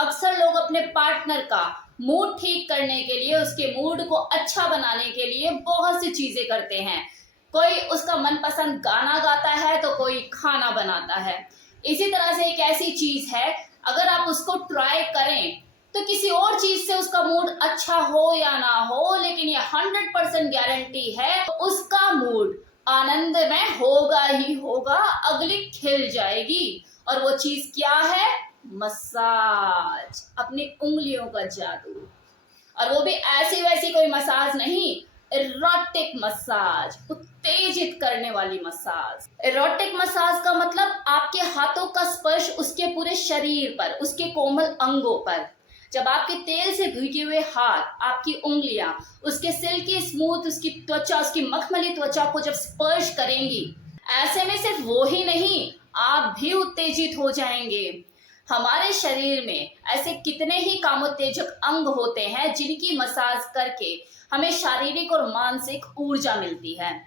अक्सर लोग अपने पार्टनर का मूड ठीक करने के लिए, उसके मूड को अच्छा बनाने के लिए बहुत सी चीजें करते हैं। कोई उसका मनपसंद गाना गाता है तो कोई खाना बनाता है। इसी तरह से एक ऐसी चीज है, अगर आप उसको ट्राई करें तो किसी और चीज से उसका मूड अच्छा हो या ना हो, लेकिन ये 100% गारंटी है तो उसका मूड आनंद में होगा ही होगा, अगली खिल जाएगी। और वो चीज क्या है? मसाज, अपनी उंगलियों का जादू। और वो भी ऐसी वैसी कोई मसाज नहीं, इरोटिक मसाज, उत्तेजित करने वाली मसाज। इरोटिक मसाज का मतलब आपके हाथों का स्पर्श उसके पूरे शरीर पर, उसके कोमल अंगों पर। जब आपके तेल से भीगे हुए हाथ, आपकी उंगलियां उसके सिल्की स्मूथ, उसकी त्वचा, उसकी मखमली त्वचा को जब स्पर्श करेंगी, ऐसे में सिर्फ वो ही नहीं, आप भी उत्तेजित हो जाएंगे। हमारे शरीर में ऐसे कितने ही कामोत्तेजक अंग होते हैं जिनकी मसाज करके हमें शारीरिक और मानसिक ऊर्जा मिलती है।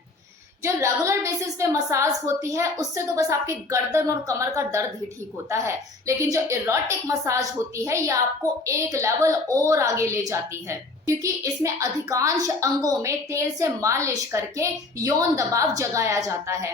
जो रेगुलर बेसिस पे मसाज होती है उससे तो बस आपकी गर्दन और कमर का दर्द ही ठीक होता है, लेकिन जो इरोटिक मसाज होती है ये आपको एक लेवल और आगे ले जाती है, क्योंकि इसमें अधिकांश अंगों में तेल से मालिश करके यौन दबाव जगाया जाता है।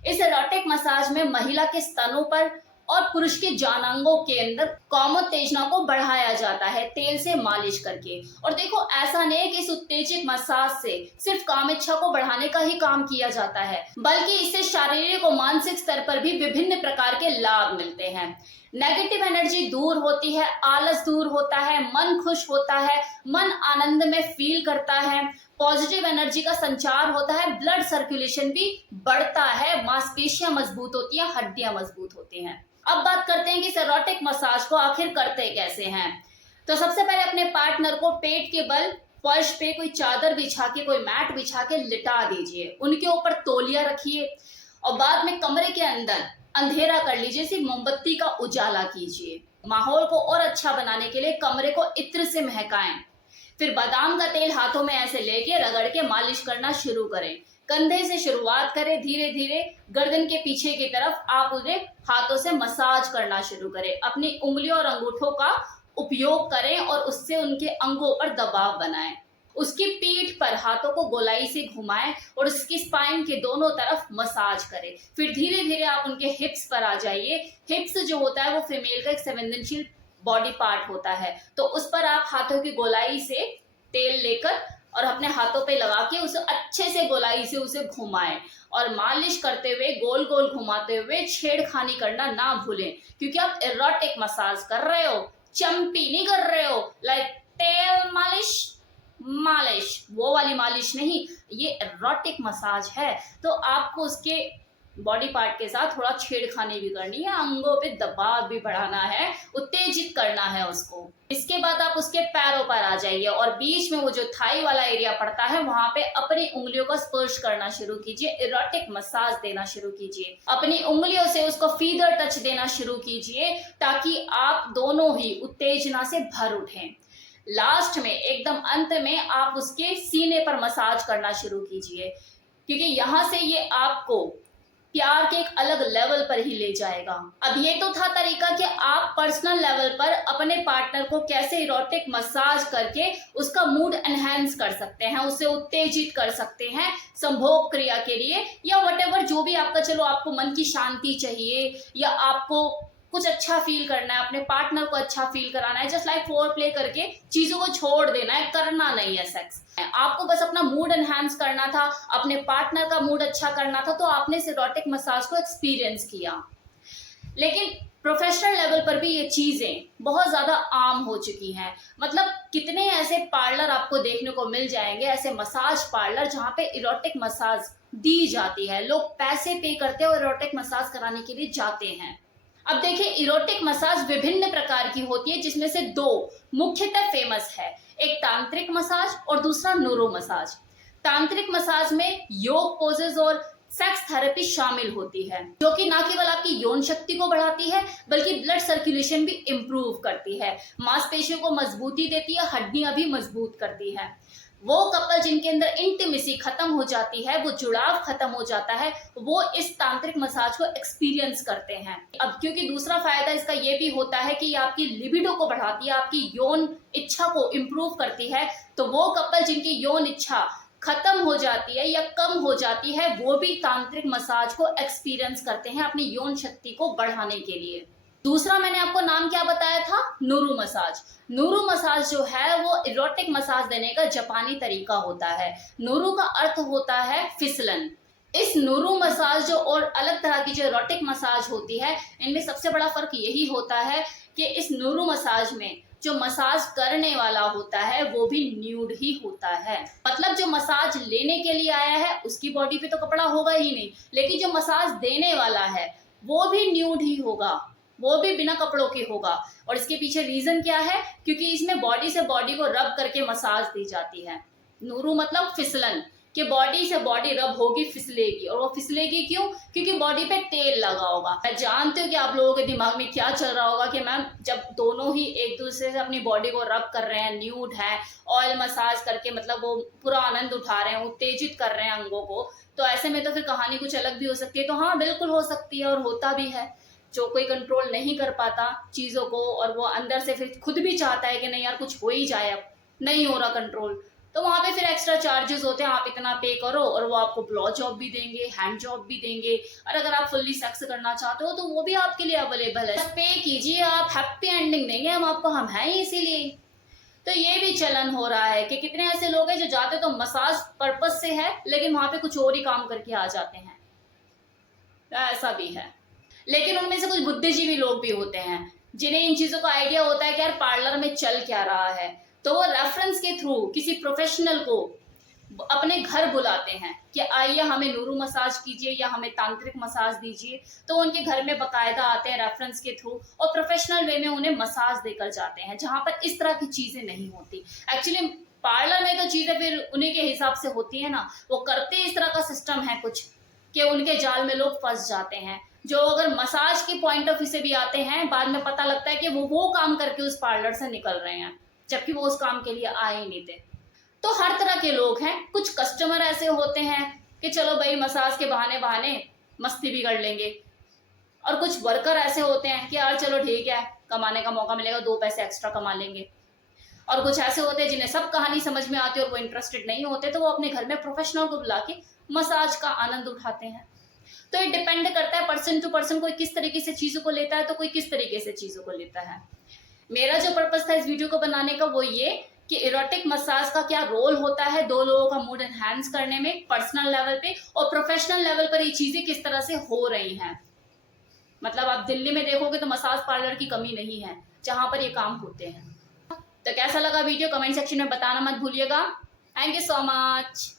इस इरोटिक मसाज में महिला के स्तनों पर और पुरुष के जानांगों के अंदर कामोत्तेजना को बढ़ाया जाता है तेल से मालिश करके। और देखो, ऐसा नहीं है कि इस उत्तेजित मसाज से सिर्फ काम इच्छा को बढ़ाने का ही काम किया जाता है, बल्कि इससे शारीरिक और मानसिक स्तर पर भी विभिन्न प्रकार के लाभ मिलते हैं। नेगेटिव एनर्जी दूर होती है, आलस दूर होता है, मन खुश होता है, मन आनंद में फील करता है, पॉजिटिव एनर्जी का संचार होता है, ब्लड सर्कुलेशन भी बढ़ता है, मांसपेशियां मजबूत होती हैं, हड्डियां मजबूत होती हैं। अब बात करते हैं कि इस इरोटिक मसाज को आखिर करते कैसे हैं। तो सबसे पहले अपने पार्टनर को पेट के बल फर्श पे कोई चादर बिछा के, कोई मैट बिछा के लिटा दीजिए, उनके ऊपर तौलिया रखिए और बाद में कमरे के अंदर अंधेरा कर लीजिए, सिर्फ मोमबत्ती का उजाला कीजिए। माहौल को और अच्छा बनाने के लिए कमरे को इत्र से महकाएं। फिर बादाम का तेल हाथों में ऐसे लेके रगड़ के मालिश करना शुरू करें। कंधे से शुरुआत करें, धीरे धीरे गर्दन के पीछे की तरफ आप उन्हें हाथों से मसाज करना शुरू करें। अपनी उंगलियों और अंगूठों का उपयोग करें और उससे उनके अंगों पर दबाव बनाएं। उसकी पीठ पर हाथों को गोलाई से घुमाएं और उसकी स्पाइन के दोनों तरफ मसाज करें। फिर धीरे धीरे आप उनके हिप्स पर आ जाइए। हिप्स जो होता है वो फीमेल का एक संवेदनशील बॉडी पार्ट होता है, तो उस पर आप हाथों की गोलाई से तेल लेकर और अपने हाथों पे लगा के उसे अच्छे से गोलाई से उसे घुमाएं और मालिश करते हुए, गोल गोल घुमाते हुए छेड़खानी करना ना भूलें, क्योंकि आप इरोटिक मसाज कर रहे हो, चंपी नहीं कर रहे हो। लाइक तेल मालिश, मालिश वो वाली मालिश नहीं, ये इरोटिक मसाज है। तो आपको उसके बॉडी पार्ट के साथ थोड़ा छेड़खानी भी करनी है, अंगों पे दबाव भी बढ़ाना है, उत्तेजित करना है उसको। इसके बाद आप उसके पैरों पर आ जाइए और बीच में वो जो थाई वाला एरिया पड़ता है वहां पे अपनी उंगलियों का स्पर्श करना शुरू कीजिए, इरोटिक मसाज देना शुरू कीजिए। अपनी उंगलियों से उसको फीदर टच देना शुरू कीजिए ताकि आप दोनों ही उत्तेजना से भर उठें। लास्ट में, एकदम अंत में, आप उसके सीने पर मसाज करना शुरू कीजिए, क्योंकि यहां से ये आपको प्यार के एक अलग लेवल पर ही ले जाएगा। अब ये तो था तरीका कि आप पर्सनल लेवल पर अपने पार्टनर को कैसे इरोटिक मसाज करके उसका मूड एनहेंस कर सकते हैं, उसे उत्तेजित कर सकते हैं संभोग क्रिया के लिए, या व्हाटएवर जो भी आपका, चलो आपको मन की शांति चाहिए या आपको कुछ अच्छा फील करना है, अपने पार्टनर को अच्छा फील कराना है, जस्ट लाइक फोर प्ले करके चीजों को छोड़ देना है, करना नहीं है सेक्स। आपको बस अपना मूड एनहांस करना था, अपने पार्टनर का मूड अच्छा करना था, तो आपने इस इरोटिक मसाज को एक्सपीरियंस किया। लेकिन प्रोफेशनल लेवल पर भी ये चीजें बहुत ज्यादा आम हो चुकी हैं। मतलब कितने ऐसे पार्लर आपको देखने को मिल जाएंगे, ऐसे मसाज पार्लर जहाँ पे इरोटिक मसाज दी जाती है, लोग पैसे पे करते हैं और इरोटिक मसाज कराने के लिए जाते हैं। अब देखिए, इरोटिक मसाज विभिन्न प्रकार की होती है, जिसमें से दो मुख्यतः फेमस है, एक तांत्रिक मसाज और दूसरा न्यूरो मसाज। तांत्रिक मसाज में योग पोजेस और सेक्स थेरेपी शामिल होती है, जो कि ना केवल आपकी यौन शक्ति को बढ़ाती है बल्कि ब्लड सर्कुलेशन भी इम्प्रूव करती है, मांसपेशियों को मजबूती देती है, हड्डियां भी मजबूत करती है। वो कपल जिनके अंदर इंटीमेसी खत्म हो जाती है, वो जुड़ाव खत्म हो जाता है, वो इस तांत्रिक मसाज को एक्सपीरियंस करते हैं। अब क्योंकि दूसरा फायदा इसका ये भी होता है कि ये आपकी लिबिडो को बढ़ाती है, आपकी यौन इच्छा को इम्प्रूव करती है। तो वो कपल जिनकी यौन इच्छा खत्म हो जाती है या कम हो जाती है, वो भी तांत्रिक मसाज को एक्सपीरियंस करते हैं अपनी यौन शक्ति को बढ़ाने के लिए। दूसरा मैंने आपको नाम क्या बताया था? Nuru massage. नूरू मसाज जो है वो इरोटिक मसाज देने का जापानी तरीका होता है। नूरू का अर्थ होता है फिसलन। इस नूरू मसाज जो और अलग तरह की जो इरोटिक मसाज होती है, इनमें सबसे बड़ा फर्क यही होता है कि इस नूरू मसाज में जो मसाज करने वाला होता है वो भी न्यूड ही होता है। मतलब जो मसाज लेने के लिए आया है उसकी बॉडी पे तो कपड़ा होगा ही नहीं, लेकिन जो मसाज देने वाला है वो भी न्यूड ही होगा, वो भी बिना कपड़ों के होगा। और इसके पीछे रीजन क्या है? क्योंकि इसमें बॉडी से बॉडी को रब करके मसाज दी जाती है। नूरू मतलब फिसलन, कि बॉडी से बॉडी रब होगी, फिसलेगी। और वो फिसलेगी क्यों? क्योंकि बॉडी पे तेल लगा होगा। मैं जानती हूँ कि आप लोगों के दिमाग में क्या चल रहा होगा कि मैम जब दोनों ही एक दूसरे से अपनी बॉडी को रब कर रहे हैं, न्यूड है, ऑयल मसाज करके मतलब वो पूरा आनंद उठा रहे हैं, उत्तेजित कर रहे हैं अंगों को, तो ऐसे में तो फिर कहानी कुछ अलग भी हो सकती है। तो हाँ, बिल्कुल हो सकती है और होता भी है। जो कोई कंट्रोल नहीं कर पाता चीज़ों को और वो अंदर से फिर खुद भी चाहता है कि नहीं यार कुछ हो ही जाए, अब नहीं हो रहा कंट्रोल, तो वहाँ पे फिर एक्स्ट्रा चार्जेस होते हैं, आप इतना पे करो और वो आपको ब्लो जॉब भी देंगे, हैंड जॉब भी देंगे। और अगर आप फुल्ली सेक्स करना चाहते हो तो वो भी आपके लिए अवेलेबल है। पे कीजिए, आप हैप्पी एंडिंग देंगे हम आपको, हम हैं ही इसीलिए। तो ये भी चलन हो रहा है कि कितने ऐसे लोग हैं जो जाते तो मसाज पर्पज से है लेकिन वहाँ पे कुछ और ही काम करके आ जाते हैं, ऐसा भी है। लेकिन उनमें से कुछ बुद्धिजीवी लोग भी होते हैं जिन्हें इन चीजों का आइडिया होता है कि यार पार्लर में चल क्या रहा है, तो वो रेफरेंस के थ्रू किसी प्रोफेशनल को अपने घर बुलाते हैं कि आइए हमें नूरू मसाज कीजिए या हमें तांत्रिक मसाज दीजिए। तो उनके घर में बकायदा आते हैं रेफरेंस के थ्रू और प्रोफेशनल वे में उन्हें मसाज देकर जाते हैं, जहां पर इस तरह की चीजें नहीं होती। एक्चुअली पार्लर में तो चीजें फिर उन्हीं के हिसाब से होती है ना, वो करते इस तरह का सिस्टम है कुछ कि उनके जाल में लोग फंस जाते हैं। जो अगर मसाज के पॉइंट ऑफ व्यू से भी आते हैं, बाद में पता लगता है कि वो काम करके उस पार्लर से निकल रहे हैं, जबकि वो उस काम के लिए आए ही नहीं थे। तो हर तरह के लोग हैं। कुछ कस्टमर ऐसे होते हैं कि चलो भाई मसाज के बहाने बहाने मस्ती भी कर लेंगे, और कुछ वर्कर ऐसे होते हैं कि यार चलो ठीक है, कमाने का मौका मिलेगा, 2 पैसे एक्स्ट्रा कमा लेंगे। और कुछ ऐसे होते हैं जिन्हें सब कहानी समझ में आती है और वो इंटरेस्टेड नहीं होते, तो वो अपने घर में प्रोफेशनल को बुला के मसाज का आनंद उठाते हैं। तो ये डिपेंड करता है पर्सन टू पर्सन, कोई किस तरीके से चीजों को लेता है तो कोई किस तरीके से चीजों को लेता है। मेरा जो पर्पस था इस वीडियो को बनाने का वो ये कि इरोटिक मसाज का क्या रोल होता है दो लोगों का मूड एनहांस करने में पर्सनल लेवल पे, और प्रोफेशनल लेवल पर ये चीजें किस तरह से हो रही हैं। मतलब आप दिल्ली में देखोगे तो मसाज पार्लर की कमी नहीं है जहां पर ये काम होते हैं। तो कैसा लगा वीडियो कमेंट सेक्शन में बताना मत भूलिएगा। Thank you so much.